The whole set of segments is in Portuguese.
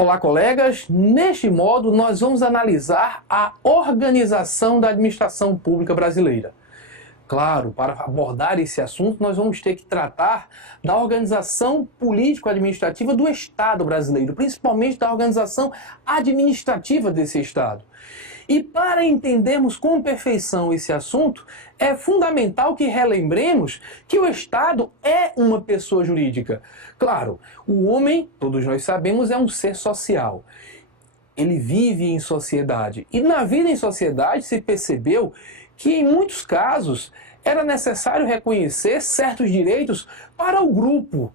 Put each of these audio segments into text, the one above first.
Olá, colegas! Neste módulo, nós vamos analisar a organização da administração pública brasileira. Claro, para abordar esse assunto, nós vamos ter que tratar da organização político-administrativa do Estado brasileiro, principalmente da organização administrativa desse Estado. E para entendermos com perfeição esse assunto, é fundamental que relembremos que o Estado é uma pessoa jurídica. Claro, o homem, todos nós sabemos, é um ser social. Ele vive em sociedade. E na vida em sociedade se percebeu que, em muitos casos, era necessário reconhecer certos direitos para o grupo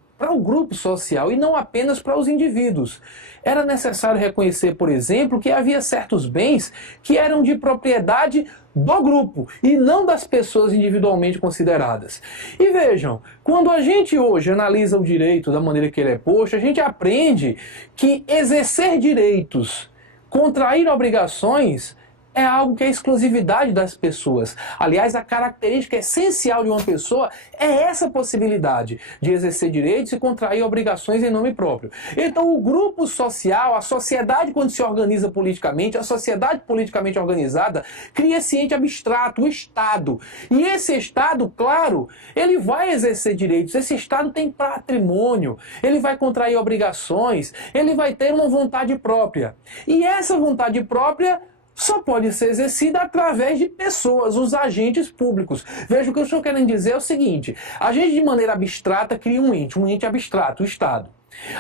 social e não apenas para os indivíduos. Era necessário reconhecer, por exemplo, que havia certos bens que eram de propriedade do grupo e não das pessoas individualmente consideradas. E vejam, quando a gente hoje analisa o direito da maneira que ele é posto, a gente aprende que exercer direitos, contrair obrigações, é algo que é exclusividade das pessoas. Aliás, a característica essencial de uma pessoa é essa possibilidade de exercer direitos e contrair obrigações em nome próprio. Então, o grupo social, a sociedade quando se organiza politicamente, a sociedade politicamente organizada, cria esse ente abstrato, o Estado. E esse Estado, claro, ele vai exercer direitos. Esse Estado tem patrimônio, ele vai contrair obrigações, ele vai ter uma vontade própria. E essa vontade própria só pode ser exercida através de pessoas, os agentes públicos. Veja, o que eu estou querendo dizer é o seguinte: a gente de maneira abstrata cria um ente abstrato, o Estado.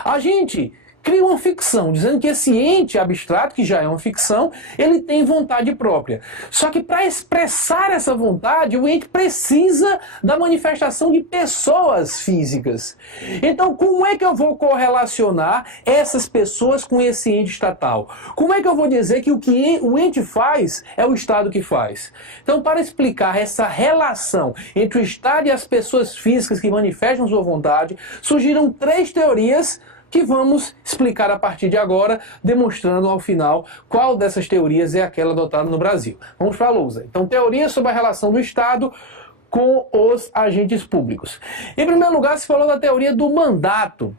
A gente cria uma ficção, dizendo que esse ente abstrato, que já é uma ficção, ele tem vontade própria. Só que para expressar essa vontade, o ente precisa da manifestação de pessoas físicas. Então, como é que eu vou correlacionar essas pessoas com esse ente estatal? Como é que eu vou dizer que o ente faz é o Estado que faz? Então, para explicar essa relação entre o Estado e as pessoas físicas que manifestam sua vontade, surgiram três teorias que vamos explicar a partir de agora, demonstrando ao final qual dessas teorias é aquela adotada no Brasil. Vamos para a lousa. Então, teoria sobre a relação do Estado com os agentes públicos. Em primeiro lugar, se falou da teoria do mandato.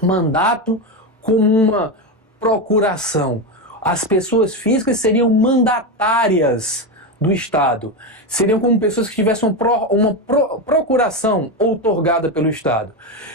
Mandato como uma procuração. As pessoas físicas seriam mandatárias do Estado. Seriam como pessoas que tivessem uma procuração outorgada pelo Estado.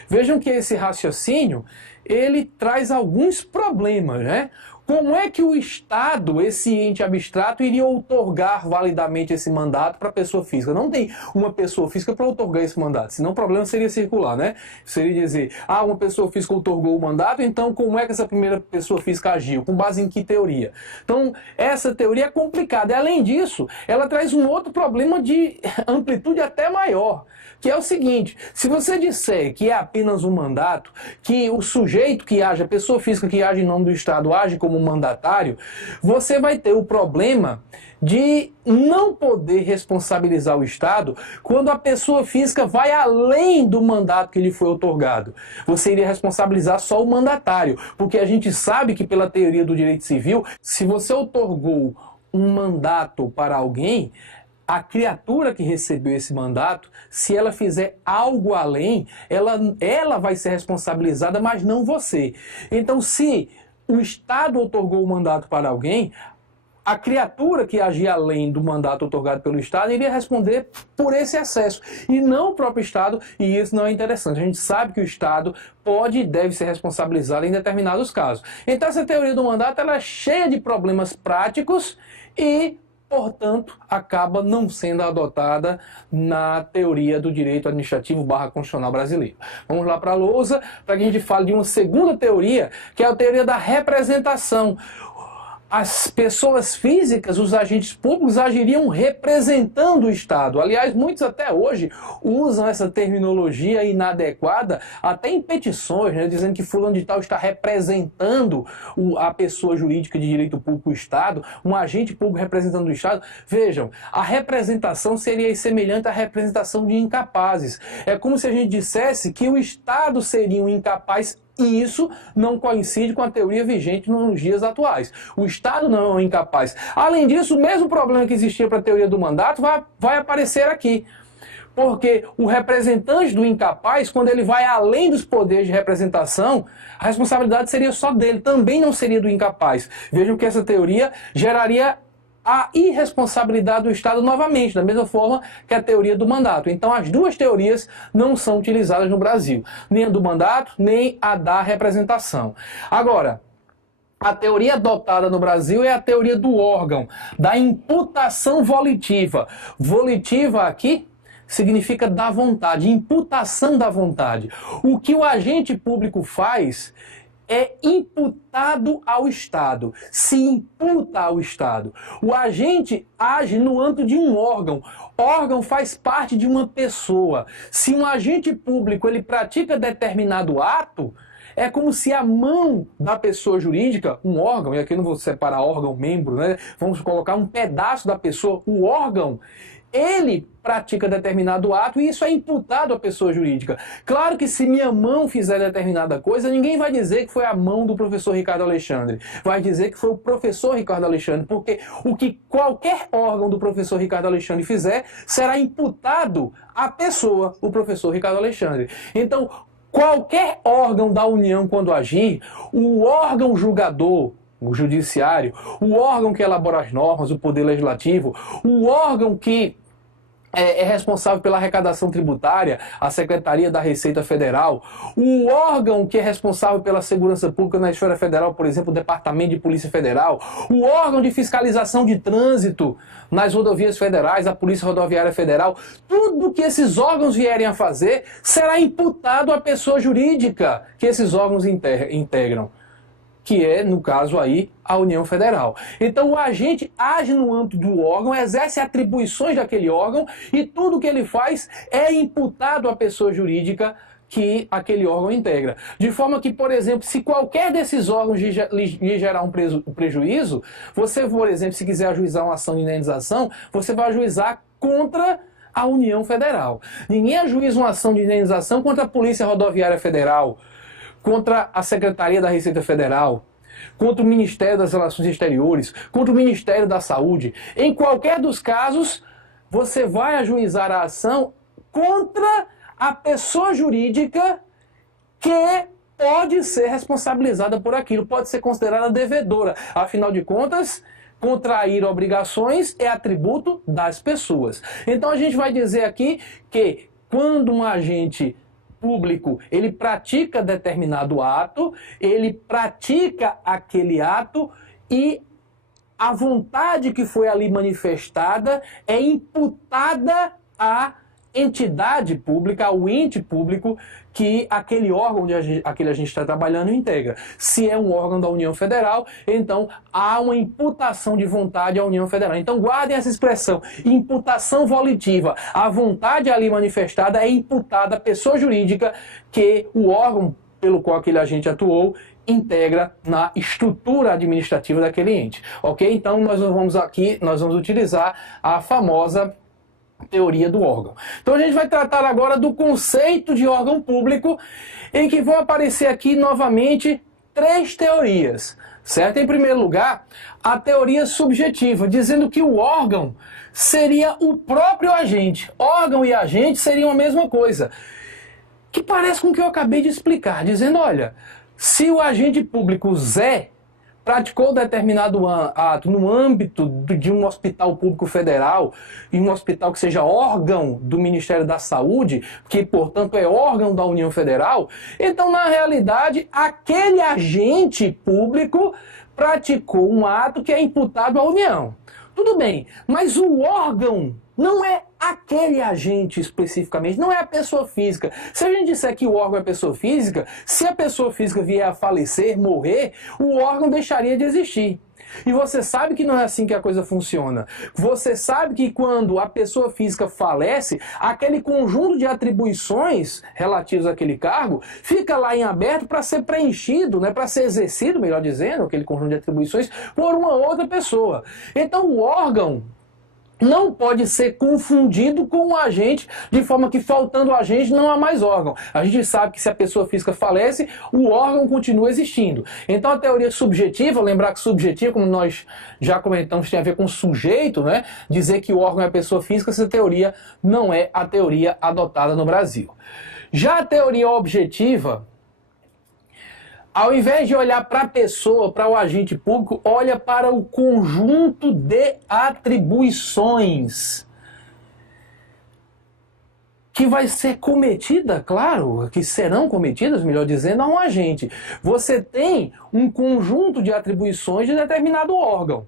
Vejam que esse raciocínio, ele traz alguns problemas, né? Como é que o Estado, esse ente abstrato, iria outorgar validamente esse mandato para a pessoa física? Não tem uma pessoa física para outorgar esse mandato, senão o problema seria circular, né? Seria dizer, uma pessoa física outorgou o mandato, então como é que essa primeira pessoa física agiu? Com base em que teoria? Então, essa teoria é complicada. E, além disso, ela traz um outro problema de amplitude até maior, que é o seguinte: se você disser que é apenas um mandato, que o sujeito que age, a pessoa física que age em nome do Estado, age como mandatário, você vai ter o problema de não poder responsabilizar o Estado quando a pessoa física vai além do mandato que lhe foi outorgado. Você iria responsabilizar só o mandatário, porque a gente sabe que, pela teoria do direito civil, se você outorgou um mandato para alguém, a criatura que recebeu esse mandato, se ela fizer algo além, ela vai ser responsabilizada, mas não você. Então, se o Estado outorgou o mandato para alguém, a criatura que agia além do mandato outorgado pelo Estado iria responder por esse excesso, e não o próprio Estado, e isso não é interessante. A gente sabe que o Estado pode e deve ser responsabilizado em determinados casos. Então, essa teoria do mandato, ela é cheia de problemas práticos e, portanto, acaba não sendo adotada na teoria do direito administrativo / constitucional brasileiro. Vamos lá para a lousa, para que a gente fale de uma segunda teoria, que é a teoria da representação. As pessoas físicas, os agentes públicos, agiriam representando o Estado. Aliás, muitos até hoje usam essa terminologia inadequada, até em petições, né, dizendo que fulano de tal está representando a pessoa jurídica de direito público, o Estado, um agente público representando o Estado. Vejam, a representação seria semelhante à representação de incapazes. É como se a gente dissesse que o Estado seria um incapaz. E isso não coincide com a teoria vigente nos dias atuais. O Estado não é um incapaz. Além disso, o mesmo problema que existia para a teoria do mandato vai aparecer aqui. Porque o representante do incapaz, quando ele vai além dos poderes de representação, a responsabilidade seria só dele, também não seria do incapaz. Vejam que essa teoria geraria a irresponsabilidade do Estado novamente, da mesma forma que a teoria do mandato. Então as duas teorias não são utilizadas no Brasil, nem a do mandato, nem a da representação. Agora, a teoria adotada no Brasil é a teoria do órgão, da imputação volitiva. Volitiva aqui significa da vontade, imputação da vontade. O que o agente público faz é imputado ao Estado, se imputa ao Estado. O agente age no âmbito de um órgão. Órgão faz parte de uma pessoa. Se um agente público ele pratica determinado ato, é como se a mão da pessoa jurídica, um órgão, e aqui eu não vou separar órgão, membro, né? Vamos colocar um pedaço da pessoa, o órgão, ele pratica determinado ato e isso é imputado à pessoa jurídica. Claro que se minha mão fizer determinada coisa, ninguém vai dizer que foi a mão do professor Ricardo Alexandre. Vai dizer que foi o professor Ricardo Alexandre, porque o que qualquer órgão do professor Ricardo Alexandre fizer será imputado à pessoa, o professor Ricardo Alexandre. Então, qualquer órgão da União, quando agir, o órgão julgador, o judiciário, o órgão que elabora as normas, o poder legislativo, o órgão que é responsável pela arrecadação tributária, a Secretaria da Receita Federal, o órgão que é responsável pela segurança pública na esfera federal, por exemplo, o Departamento de Polícia Federal, o órgão de fiscalização de trânsito nas rodovias federais, a Polícia Rodoviária Federal, tudo que esses órgãos vierem a fazer será imputado à pessoa jurídica que esses órgãos integram, que é, no caso aí, a União Federal. Então o agente age no âmbito do órgão, exerce atribuições daquele órgão e tudo que ele faz é imputado à pessoa jurídica que aquele órgão integra. De forma que, por exemplo, se qualquer desses órgãos lhe gerar um prejuízo, você, por exemplo, se quiser ajuizar uma ação de indenização, você vai ajuizar contra a União Federal. Ninguém ajuiza uma ação de indenização contra a Polícia Rodoviária Federal, contra a Secretaria da Receita Federal, contra o Ministério das Relações Exteriores, contra o Ministério da Saúde. Em qualquer dos casos, você vai ajuizar a ação contra a pessoa jurídica que pode ser responsabilizada por aquilo, pode ser considerada devedora. Afinal de contas, contrair obrigações é atributo das pessoas. Então a gente vai dizer aqui que quando um agente público, ele pratica determinado ato, ele pratica aquele ato e a vontade que foi ali manifestada é imputada à entidade pública, ao ente público que aquele órgão onde aquele agente está trabalhando integra. Se é um órgão da União Federal, então há uma imputação de vontade à União Federal. Então guardem essa expressão, imputação volitiva. A vontade ali manifestada é imputada à pessoa jurídica que o órgão pelo qual aquele agente atuou integra na estrutura administrativa daquele ente. Ok? Então nós vamos utilizar a famosa teoria do órgão. Então a gente vai tratar agora do conceito de órgão público, em que vão aparecer aqui novamente três teorias, certo? Em primeiro lugar, a teoria subjetiva, dizendo que o órgão seria o próprio agente. Órgão e agente seriam a mesma coisa, que parece com o que eu acabei de explicar, dizendo, olha, se o agente público Zé praticou determinado ato no âmbito de um hospital público federal, em um hospital que seja órgão do Ministério da Saúde, que, portanto, é órgão da União Federal, então, na realidade, aquele agente público praticou um ato que é imputado à União. Tudo bem, mas o órgão não é aquele agente especificamente, não é a pessoa física. Se a gente disser que o órgão é pessoa física, se a pessoa física vier a falecer, morrer, o órgão deixaria de existir. E você sabe que não é assim que a coisa funciona. Você sabe que quando a pessoa física falece, aquele conjunto de atribuições relativas àquele cargo fica lá em aberto para ser preenchido, né, para ser exercido, melhor dizendo, aquele conjunto de atribuições, por uma outra pessoa. Então o órgão não pode ser confundido com o agente, de forma que faltando o agente não há mais órgão. A gente sabe que se a pessoa física falece, o órgão continua existindo. Então a teoria subjetiva, lembrar que subjetiva, como nós já comentamos, tem a ver com sujeito, né? Dizer que o órgão é a pessoa física, essa teoria não é a teoria adotada no Brasil. Já a teoria objetiva, ao invés de olhar para a pessoa, para o agente público, olha para o conjunto de atribuições que vai ser cometida, claro, que serão cometidas, melhor dizendo, a um agente. Você tem um conjunto de atribuições de determinado órgão.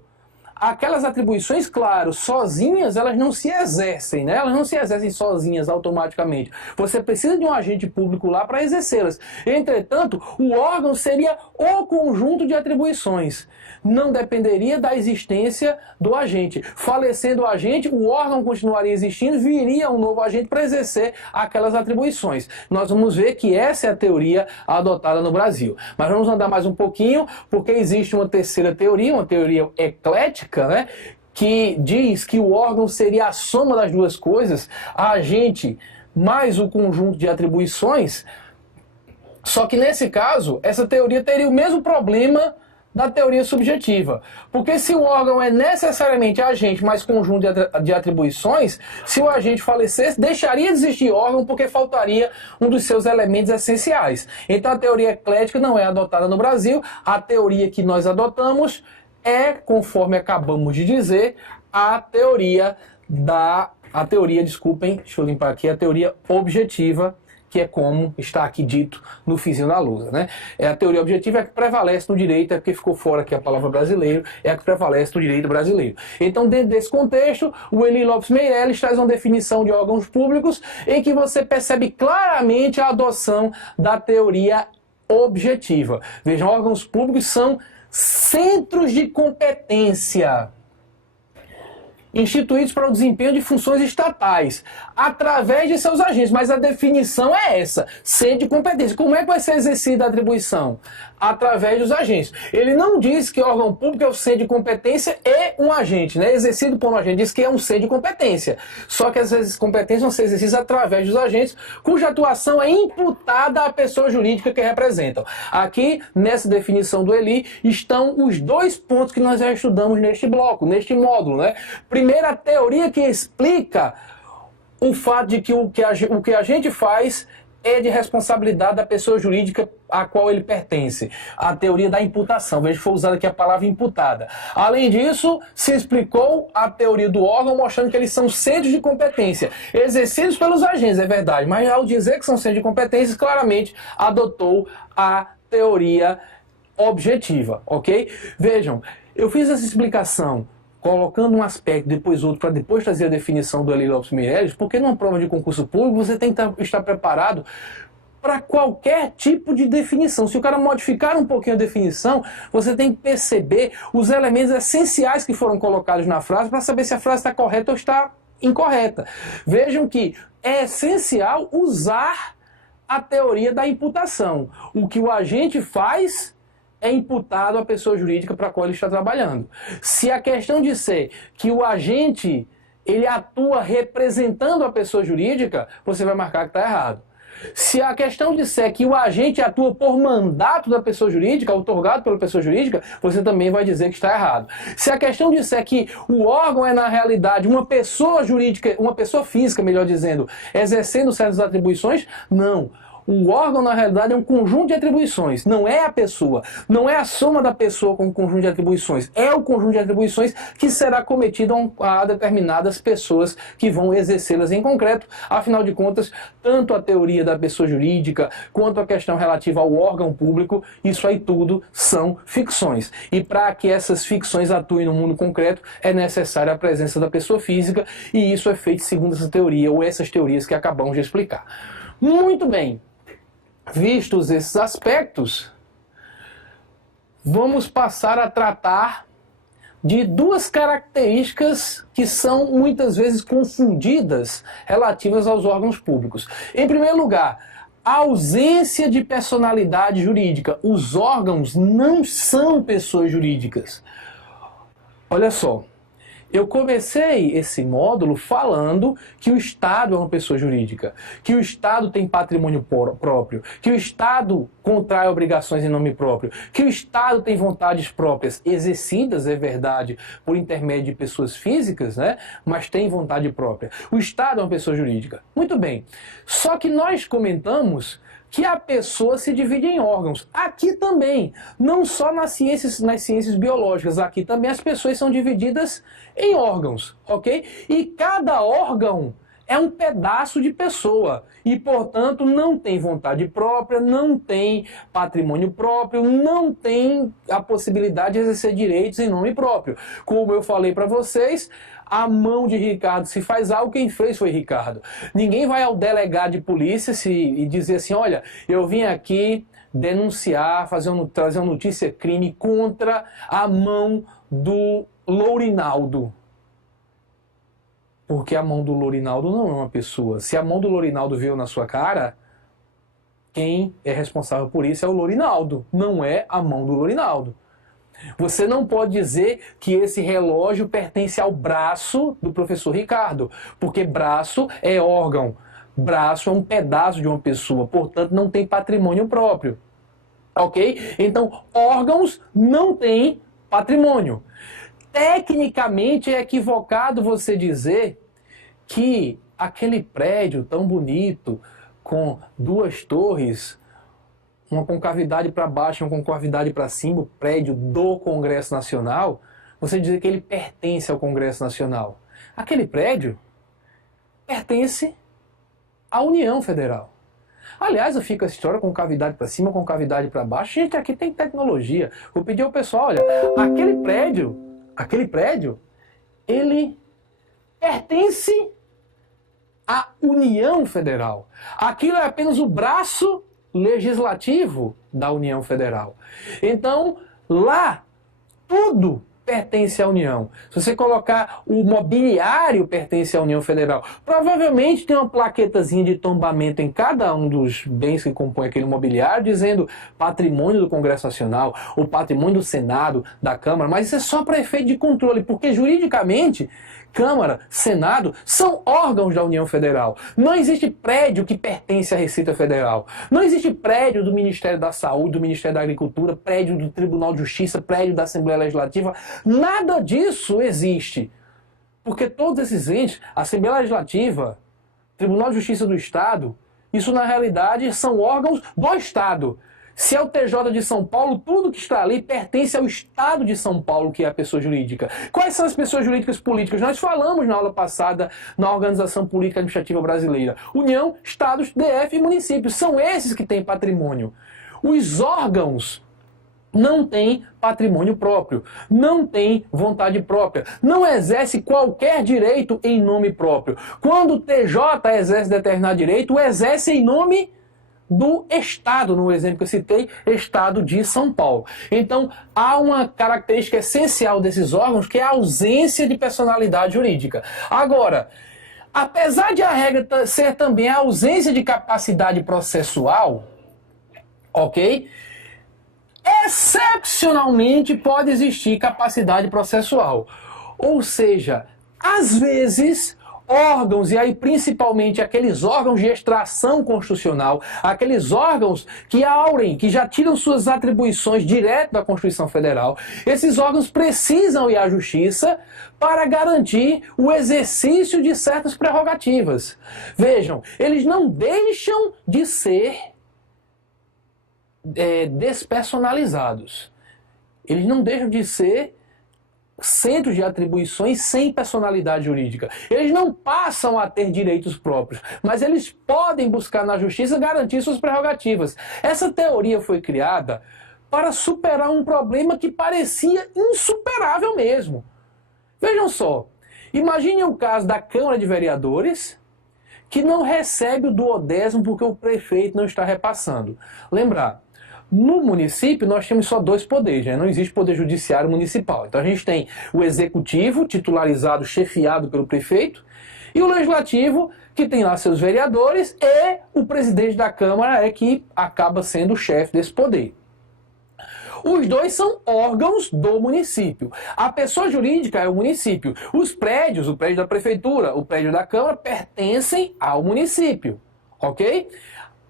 Aquelas atribuições, claro, sozinhas, elas não se exercem, né? Elas não se exercem sozinhas automaticamente. Você precisa de um agente público lá para exercê-las. Entretanto, o órgão seria o conjunto de atribuições. Não dependeria da existência do agente. Falecendo o agente, o órgão continuaria existindo, viria um novo agente para exercer aquelas atribuições. Nós vamos ver que essa é a teoria adotada no Brasil. Mas vamos andar mais um pouquinho, porque existe uma terceira teoria, uma teoria eclética, né, que diz que o órgão seria a soma das duas coisas, a agente mais o conjunto de atribuições. Só que nesse caso, essa teoria teria o mesmo problema da teoria subjetiva. Porque se o órgão é necessariamente agente mais conjunto de atribuições, se o agente falecesse, deixaria de existir órgão porque faltaria um dos seus elementos essenciais. Então a teoria eclética não é adotada no Brasil. A teoria que nós adotamos é, conforme acabamos de dizer, a teoria, desculpem, deixa eu limpar aqui, a teoria objetiva, que é como está aqui dito no fizinho da lousa, né? A teoria objetiva é a que prevalece no direito, é porque ficou fora aqui a palavra brasileiro, é a que prevalece no direito brasileiro. Então, dentro desse contexto, o Eli Lopes Meireles traz uma definição de órgãos públicos em que você percebe claramente a adoção da teoria objetiva. Vejam, órgãos públicos são centros de competência instituídos para o desempenho de funções estatais, através de seus agentes. Mas a definição é essa, centro de competência. Como é que vai ser exercida a atribuição? Através dos agentes. Ele não diz que o órgão público é o centro de competência e um agente, né? Exercido por um agente, diz que é um centro de competência. Só que essas competências vão ser exercidas através dos agentes, cuja atuação é imputada à pessoa jurídica que representam. Aqui, nessa definição do Eli, estão os dois pontos que nós já estudamos neste bloco, neste módulo, né? Primeiro, a teoria que explica o fato de que o que a gente faz é de responsabilidade da pessoa jurídica a qual ele pertence. A teoria da imputação. Veja que foi usada aqui a palavra imputada. Além disso, se explicou a teoria do órgão, mostrando que eles são centros de competência, exercidos pelos agentes, é verdade, mas ao dizer que são centros de competência, claramente adotou a teoria objetiva, ok? Vejam, eu fiz essa explicação colocando um aspecto, depois outro, para depois trazer a definição do Eli Lopes Meireles, porque numa prova de concurso público você tem que estar preparado para qualquer tipo de definição. Se o cara modificar um pouquinho a definição, você tem que perceber os elementos essenciais que foram colocados na frase para saber se a frase está correta ou está incorreta. Vejam que é essencial usar a teoria da imputação. O que o agente faz é imputado à pessoa jurídica para a qual ele está trabalhando. Se a questão disser que o agente ele atua representando a pessoa jurídica, você vai marcar que está errado. Se a questão disser que o agente atua por mandato da pessoa jurídica, outorgado pela pessoa jurídica, você também vai dizer que está errado. Se a questão disser que o órgão é, na realidade, uma pessoa jurídica, uma pessoa física, melhor dizendo, exercendo certas atribuições, não. O órgão, na realidade, é um conjunto de atribuições, não é a pessoa, não é a soma da pessoa com o conjunto de atribuições, é o conjunto de atribuições que será cometido a determinadas pessoas que vão exercê-las em concreto. Afinal de contas, tanto a teoria da pessoa jurídica quanto a questão relativa ao órgão público, isso aí tudo são ficções. E para que essas ficções atuem no mundo concreto, é necessária a presença da pessoa física, e isso é feito segundo essa teoria, ou essas teorias que acabamos de explicar. Muito bem. Vistos esses aspectos, vamos passar a tratar de duas características que são muitas vezes confundidas relativas aos órgãos públicos. Em primeiro lugar, a ausência de personalidade jurídica. Os órgãos não são pessoas jurídicas. Olha só, Eu comecei esse módulo falando que o Estado é uma pessoa jurídica, que o Estado tem patrimônio próprio, que o Estado contrai obrigações em nome próprio, que o Estado tem vontades próprias, exercidas, é verdade, por intermédio de pessoas físicas, né? Mas tem vontade própria. O Estado é uma pessoa jurídica. Muito bem. Só que nós comentamos que a pessoa se divide em órgãos. Aqui também, não só nas ciências biológicas, aqui também as pessoas são divididas em órgãos, ok? E cada órgão é um pedaço de pessoa e, portanto, não tem vontade própria, não tem patrimônio próprio, não tem a possibilidade de exercer direitos em nome próprio. Como eu falei para vocês, a mão de Ricardo se faz algo, quem fez foi Ricardo. Ninguém vai ao delegado de polícia e dizer assim, olha, eu vim aqui denunciar, trazer uma notícia crime contra a mão do Lourinaldo. Porque a mão do Lourinaldo não é uma pessoa. Se a mão do Lourinaldo veio na sua cara, quem é responsável por isso é o Lourinaldo, não é a mão do Lourinaldo. Você não pode dizer que esse relógio pertence ao braço do professor Ricardo, porque braço é órgão, braço é um pedaço de uma pessoa, portanto não tem patrimônio próprio. Ok? Então, órgãos não têm patrimônio. Tecnicamente é equivocado você dizer que aquele prédio tão bonito, com 2 torres, uma concavidade para baixo e uma concavidade para cima, o prédio do Congresso Nacional, você dizer que ele pertence ao Congresso Nacional. Aquele prédio pertence à União Federal. Aliás, eu fico essa história com concavidade para cima, concavidade para baixo. Gente, aqui tem tecnologia. Vou pedir ao pessoal, olha, aquele prédio, ele pertence à União Federal. Aquilo é apenas o braço legislativo da União Federal. Então, lá, tudo pertence à União. Se você colocar o mobiliário pertence à União Federal, provavelmente tem uma plaquetazinha de tombamento em cada um dos bens que compõem aquele mobiliário, dizendo patrimônio do Congresso Nacional, ou patrimônio do Senado, da Câmara, mas isso é só para efeito de controle, porque juridicamente Câmara, Senado, são órgãos da União Federal. Não existe prédio que pertence à Receita Federal. Não existe prédio do Ministério da Saúde, do Ministério da Agricultura, prédio do Tribunal de Justiça, prédio da Assembleia Legislativa. Nada disso existe. Porque todos esses entes, Assembleia Legislativa, Tribunal de Justiça do Estado, isso na realidade são órgãos do Estado. Se é o TJ de São Paulo, tudo que está ali pertence ao Estado de São Paulo, que é a pessoa jurídica. Quais são as pessoas jurídicas políticas? Nós falamos na aula passada na Organização Política Administrativa Brasileira. União, Estados, DF e municípios. São esses que têm patrimônio. Os órgãos não têm patrimônio próprio, não têm vontade própria, não exerce qualquer direito em nome próprio. Quando o TJ exerce determinado direito, o exerce em nome do Estado, no exemplo que eu citei, Estado de São Paulo. Então, há uma característica essencial desses órgãos, que é a ausência de personalidade jurídica. Agora, apesar de a regra ser também a ausência de capacidade processual, ok? Excepcionalmente pode existir capacidade processual. Ou seja, às vezes órgãos, e aí principalmente aqueles órgãos de extração constitucional, aqueles órgãos que aurem, que já tiram suas atribuições direto da Constituição Federal, esses órgãos precisam ir à Justiça para garantir o exercício de certas prerrogativas. Vejam, eles não deixam de ser despersonalizados. Eles não deixam de ser centros de atribuições sem personalidade jurídica. Eles não passam a ter direitos próprios, mas eles podem buscar na justiça garantir suas prerrogativas. Essa teoria foi criada para superar um problema que parecia insuperável mesmo. Vejam só, imagine o caso da Câmara de Vereadores que não recebe o 12º porque o prefeito não está repassando. Lembrar, no município nós temos só 2 poderes, né? Não existe poder judiciário municipal. Então a gente tem o executivo, titularizado, chefiado pelo prefeito, e o legislativo, que tem lá seus vereadores, e o presidente da Câmara é que acaba sendo o chefe desse poder. Os dois são órgãos do município. A pessoa jurídica é o município. Os prédios, o prédio da prefeitura, o prédio da Câmara, pertencem ao município. Ok?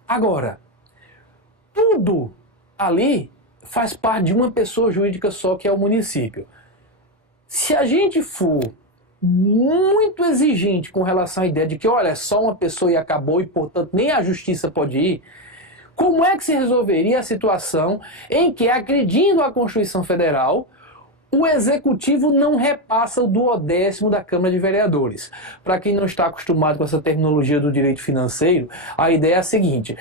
Agora, tudo ali faz parte de uma pessoa jurídica só, que é o município. Se a gente for muito exigente com relação à ideia de que, olha, é só uma pessoa e acabou, e portanto nem a justiça pode ir, como é que se resolveria a situação em que, agredindo a Constituição Federal, o Executivo não repassa o 1/10 da Câmara de Vereadores? Para quem não está acostumado com essa terminologia do direito financeiro, a ideia é a seguinte: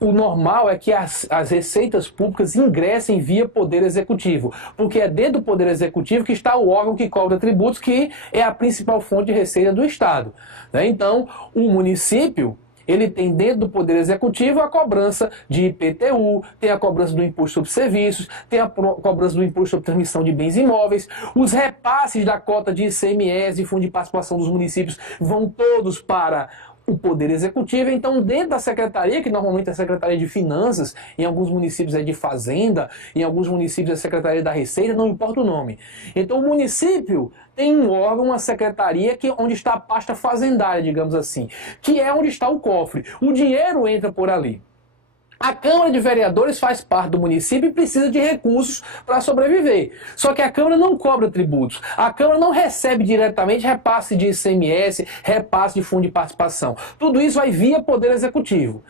o normal é que as receitas públicas ingressem via Poder Executivo, porque é dentro do Poder Executivo que está o órgão que cobra tributos, que é a principal fonte de receita do Estado. Então, o município, ele tem dentro do Poder Executivo a cobrança de IPTU, tem a cobrança do Imposto sobre Serviços, tem a cobrança do Imposto sobre Transmissão de Bens Imóveis, os repasses da cota de ICMS e Fundo de Participação dos municípios vão todos para o Poder Executivo. Então, dentro da Secretaria, que normalmente é a Secretaria de Finanças, em alguns municípios é de Fazenda, em alguns municípios é a Secretaria da Receita, não importa o nome. Então, o município tem um órgão, uma secretaria, onde está a pasta fazendária, digamos assim, que é onde está o cofre. O dinheiro entra por ali. A Câmara de Vereadores faz parte do município e precisa de recursos para sobreviver. Só que a Câmara não cobra tributos. A Câmara não recebe diretamente repasse de ICMS, repasse de fundo de participação. Tudo isso vai via Poder Executivo.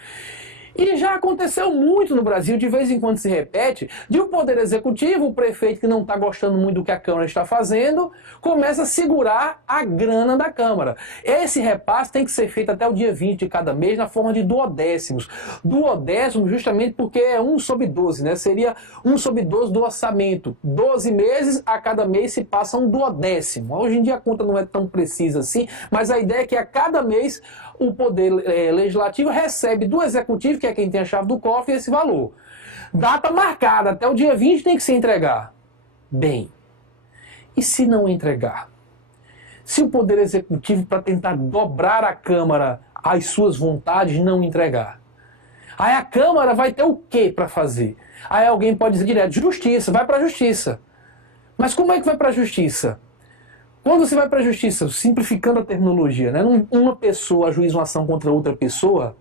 E já aconteceu muito no Brasil, de vez em quando se repete, de o Poder Executivo, o prefeito que não está gostando muito do que a Câmara está fazendo, começa a segurar a grana da Câmara. Esse repasse tem que ser feito até o dia 20 de cada mês, na forma de duodécimos. Duodécimo justamente porque é 1/12, né? Seria 1/12 do orçamento. 12 meses, a cada mês se passa um duodécimo. Hoje em dia a conta não é tão precisa assim, mas a ideia é que a cada mês o Poder Legislativo recebe do Executivo, que é quem tem a chave do cofre, esse valor. Data marcada, até o dia 20 tem que se entregar. Bem, e se não entregar? Se o Poder Executivo, para tentar dobrar a Câmara às suas vontades, não entregar? Aí a Câmara vai ter o que para fazer? Aí alguém pode dizer direto: justiça, vai para a justiça. Mas como é que vai para a justiça? Quando você vai para a justiça, simplificando a terminologia, né? Uma pessoa ajuiza uma ação contra outra pessoa,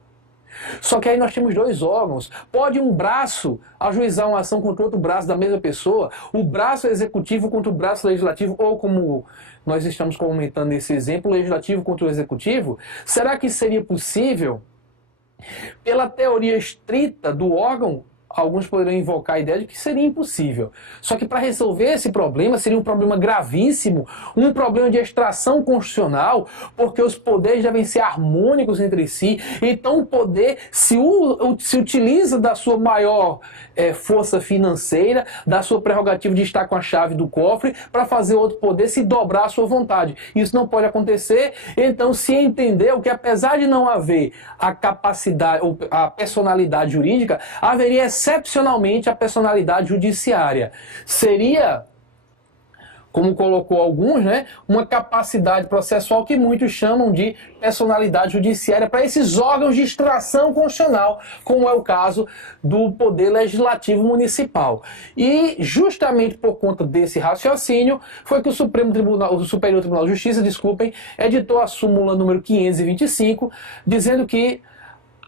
só que aí nós temos dois órgãos. Pode um braço ajuizar uma ação contra outro braço da mesma pessoa, o braço executivo contra o braço legislativo, ou como nós estamos comentando nesse exemplo, o legislativo contra o executivo. Será que seria possível? Pela teoria estrita do órgão, alguns poderiam invocar a ideia de que seria impossível. Só que para resolver esse problema, seria um problema gravíssimo, um problema de extração constitucional, porque os poderes devem ser harmônicos entre si. Então o poder se utiliza da sua maior força financeira, da sua prerrogativa de estar com a chave do cofre, para fazer outro poder se dobrar à sua vontade. Isso não pode acontecer. Então se entendeu que, apesar de não haver a capacidade, ou a personalidade jurídica, haveria excepcionalmente a personalidade judiciária. Seria, como colocou alguns, né, uma capacidade processual que muitos chamam de personalidade judiciária para esses órgãos de extração constitucional, como é o caso do Poder Legislativo Municipal. E justamente por conta desse raciocínio foi que o Superior Tribunal de Justiça, editou a súmula número 525, dizendo que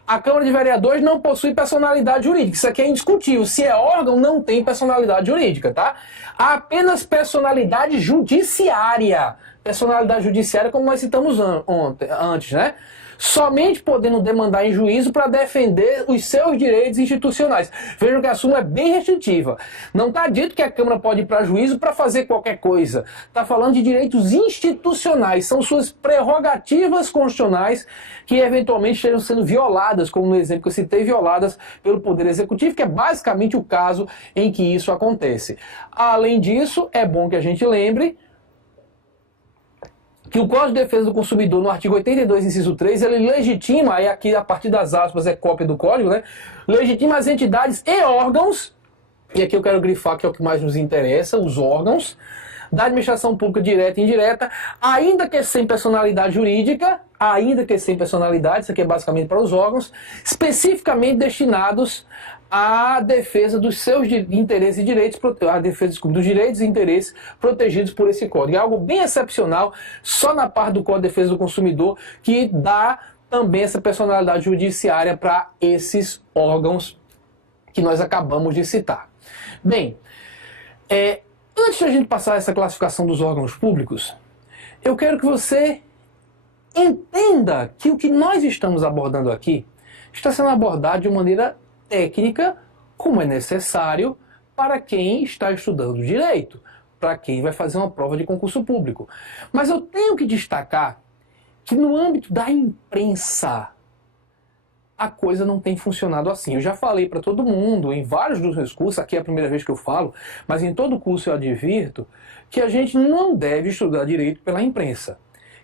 a Câmara de Vereadores não possui personalidade jurídica. Isso aqui é indiscutível. Se é órgão, não tem personalidade jurídica, tá? Há apenas personalidade judiciária. Personalidade judiciária, como nós citamos antes, né? Somente podendo demandar em juízo para defender os seus direitos institucionais. Vejam que a súmula é bem restritiva. Não está dito que a Câmara pode ir para juízo para fazer qualquer coisa. Está falando de direitos institucionais. São suas prerrogativas constitucionais que eventualmente estejam sendo violadas, como no exemplo que eu citei, violadas pelo Poder Executivo, que é basicamente o caso em que isso acontece. Além disso, é bom que a gente lembre que o Código de Defesa do Consumidor, no artigo 82, inciso 3, ele legitima, aí aqui a partir das aspas é cópia do Código, né? Legitima as entidades e órgãos, e aqui eu quero grifar que é o que mais nos interessa, os órgãos da administração pública direta e indireta, ainda que sem personalidade jurídica, isso aqui é basicamente para os órgãos, especificamente destinados a defesa dos seus interesses e direitos, a defesa, desculpa, dos direitos e interesses protegidos por esse código. É algo bem excepcional, só na parte do Código de Defesa do Consumidor, que dá também essa personalidade judiciária para esses órgãos que nós acabamos de citar. Bem, antes de a gente passar essa classificação dos órgãos públicos, eu quero que você entenda que o que nós estamos abordando aqui está sendo abordado de maneira técnica, como é necessário para quem está estudando direito, para quem vai fazer uma prova de concurso público. Mas eu tenho que destacar que no âmbito da imprensa, a coisa não tem funcionado assim. Eu já falei para todo mundo, em vários dos meus cursos, aqui é a primeira vez que eu falo, mas em todo curso eu advirto que a gente não deve estudar direito pela imprensa.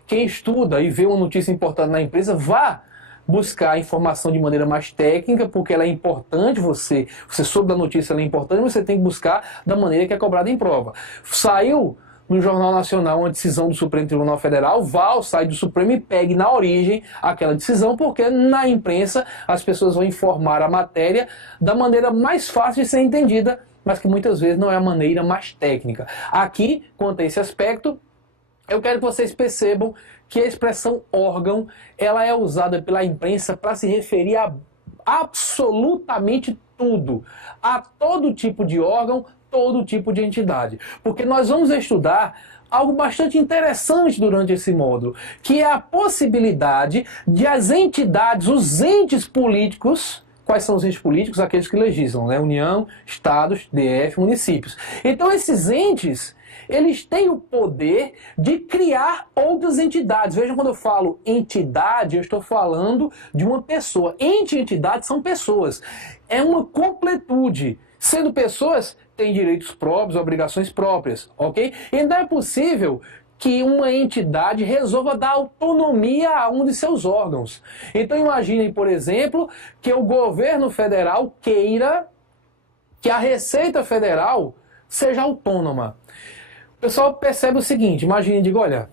Quem estuda e vê uma notícia importante na imprensa, vá buscar a informação de maneira mais técnica, porque ela é importante, você soube da notícia, ela é importante, você tem que buscar da maneira que é cobrada em prova. Saiu no Jornal Nacional uma decisão do Supremo Tribunal Federal, vá ao site do Supremo e pegue na origem aquela decisão, porque na imprensa as pessoas vão informar a matéria da maneira mais fácil de ser entendida, mas que muitas vezes não é a maneira mais técnica. Aqui, quanto a esse aspecto, eu quero que vocês percebam que a expressão órgão, ela é usada pela imprensa para se referir a absolutamente tudo, a todo tipo de órgão, todo tipo de entidade. Porque nós vamos estudar algo bastante interessante durante esse módulo, que é a possibilidade de as entidades, os entes políticos. Quais são os entes políticos? Aqueles que legislam, né? União, estados, DF, municípios. Então esses entes, eles têm o poder de criar outras entidades. Vejam, quando eu falo entidade, eu estou falando de uma pessoa. Ente e entidade são pessoas. É uma completude. Sendo pessoas, têm direitos próprios, obrigações próprias, ok? E não é possível que uma entidade resolva dar autonomia a um de seus órgãos. Então imaginem, por exemplo, que o governo federal queira que a Receita Federal seja autônoma. O pessoal percebe o seguinte, imagine e diga, olha,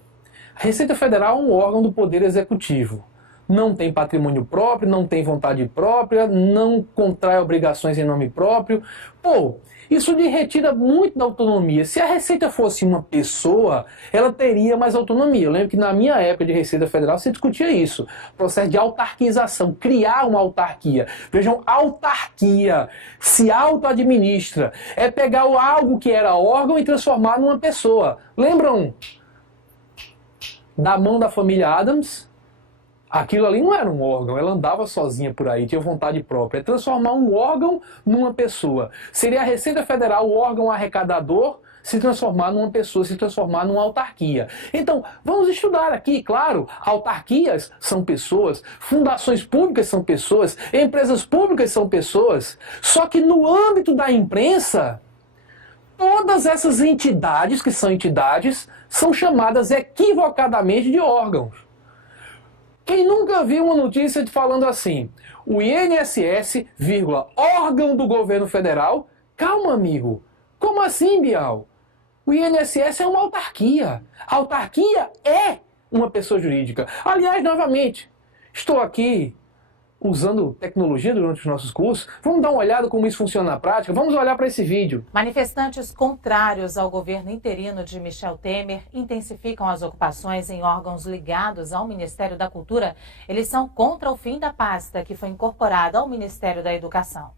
a Receita Federal é um órgão do Poder Executivo. Não tem patrimônio próprio, não tem vontade própria, não contrai obrigações em nome próprio. Pô, isso lhe retira muito da autonomia. Se a Receita fosse uma pessoa, ela teria mais autonomia. Eu lembro que na minha época de Receita Federal se discutia isso. Processo de autarquização, criar uma autarquia. Vejam, autarquia, se auto-administra. É pegar algo que era órgão e transformar numa pessoa. Lembram da mão da família Addams? Aquilo ali não era um órgão, ela andava sozinha por aí, tinha vontade própria. É transformar um órgão numa pessoa. Seria a Receita Federal, o órgão arrecadador, se transformar numa pessoa, se transformar numa autarquia. Então, vamos estudar aqui, claro, autarquias são pessoas, fundações públicas são pessoas, empresas públicas são pessoas. Só que no âmbito da imprensa, todas essas entidades, que são entidades, são chamadas equivocadamente de órgãos. Quem nunca viu uma notícia falando assim, o INSS, órgão do governo federal? Calma, amigo. Como assim, Bial? O INSS é uma autarquia. A autarquia é uma pessoa jurídica. Aliás, novamente, estou aqui usando tecnologia durante os nossos cursos. Vamos dar uma olhada como isso funciona na prática? Vamos olhar para esse vídeo. Manifestantes contrários ao governo interino de Michel Temer intensificam as ocupações em órgãos ligados ao Ministério da Cultura. Eles são contra o fim da pasta que foi incorporada ao Ministério da Educação.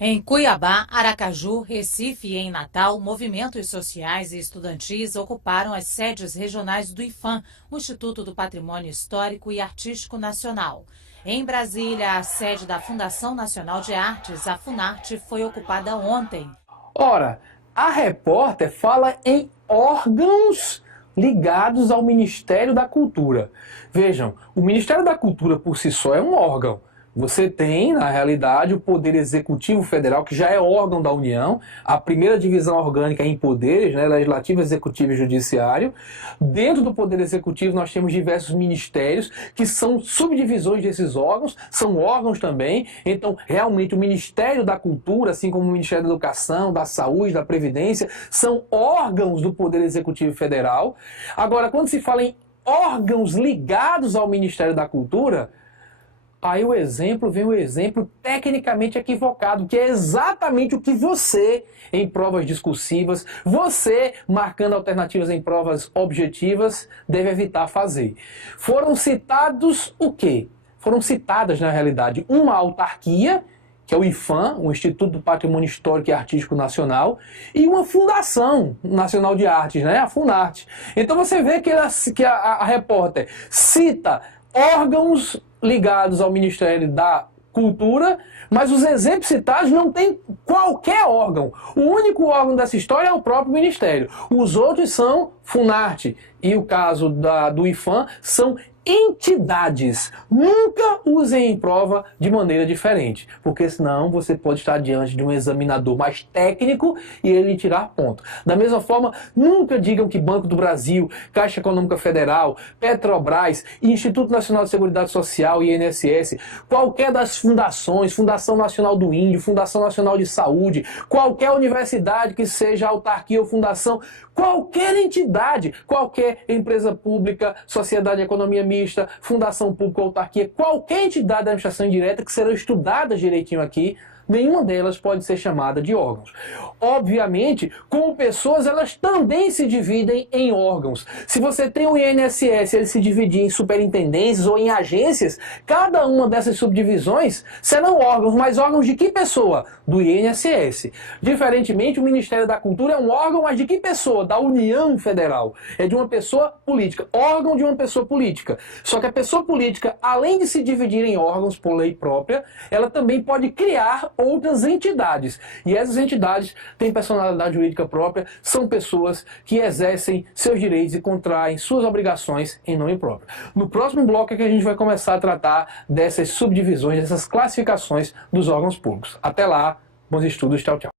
Em Cuiabá, Aracaju, Recife e em Natal, movimentos sociais e estudantis ocuparam as sedes regionais do IPHAN, o Instituto do Patrimônio Histórico e Artístico Nacional. Em Brasília, a sede da Fundação Nacional de Artes, a Funarte, foi ocupada ontem. Ora, a repórter fala em órgãos ligados ao Ministério da Cultura. Vejam, o Ministério da Cultura por si só é um órgão. Você tem, na realidade, o Poder Executivo Federal, que já é órgão da União, a primeira divisão orgânica em poderes, né, Legislativo, Executivo e Judiciário. Dentro do Poder Executivo nós temos diversos ministérios, que são subdivisões desses órgãos, são órgãos também. Então, realmente, o Ministério da Cultura, assim como o Ministério da Educação, da Saúde, da Previdência, são órgãos do Poder Executivo Federal. Agora, quando se fala em órgãos ligados ao Ministério da Cultura, Aí vem o exemplo tecnicamente equivocado, que é exatamente o que você, em provas discursivas, você, marcando alternativas em provas objetivas, deve evitar fazer. Foram citados o quê? Foram citadas, na realidade, uma autarquia, que é o IPHAN, o Instituto do Patrimônio Histórico e Artístico Nacional, e uma Fundação Nacional de Artes, né? A Funarte. Então você vê que a repórter cita órgãos ligados ao Ministério da Cultura, mas os exemplos citados não tem qualquer órgão. O único órgão dessa história é o próprio Ministério. Os outros são Funarte e o caso do IPHAN são entidades. Nunca usem em prova de maneira diferente, porque senão você pode estar diante de um examinador mais técnico e ele tirar ponto. Da mesma forma, nunca digam que Banco do Brasil, Caixa Econômica Federal, Petrobras, Instituto Nacional de Seguridade Social e INSS, qualquer das fundações, Fundação Nacional do Índio, Fundação Nacional de Saúde, qualquer universidade que seja autarquia ou fundação, qualquer entidade, qualquer empresa pública, sociedade de economia mista, fundação pública ou autarquia, qualquer entidade da administração indireta que serão estudadas direitinho aqui, nenhuma delas pode ser chamada de órgãos. Obviamente, como pessoas, elas também se dividem em órgãos. Se você tem o INSS, ele se dividir em superintendências ou em agências, cada uma dessas subdivisões serão órgãos, mas órgãos de que pessoa? Do INSS. Diferentemente, o Ministério da Cultura é um órgão, mas de que pessoa? Da União Federal. É de uma pessoa política. Órgão de uma pessoa política. Só que a pessoa política, além de se dividir em órgãos por lei própria, ela também pode criar outras entidades. E essas entidades têm personalidade jurídica própria, são pessoas que exercem seus direitos e contraem suas obrigações em nome próprio. No próximo bloco é que a gente vai começar a tratar dessas subdivisões, dessas classificações dos órgãos públicos. Até lá, bons estudos, tchau, tchau.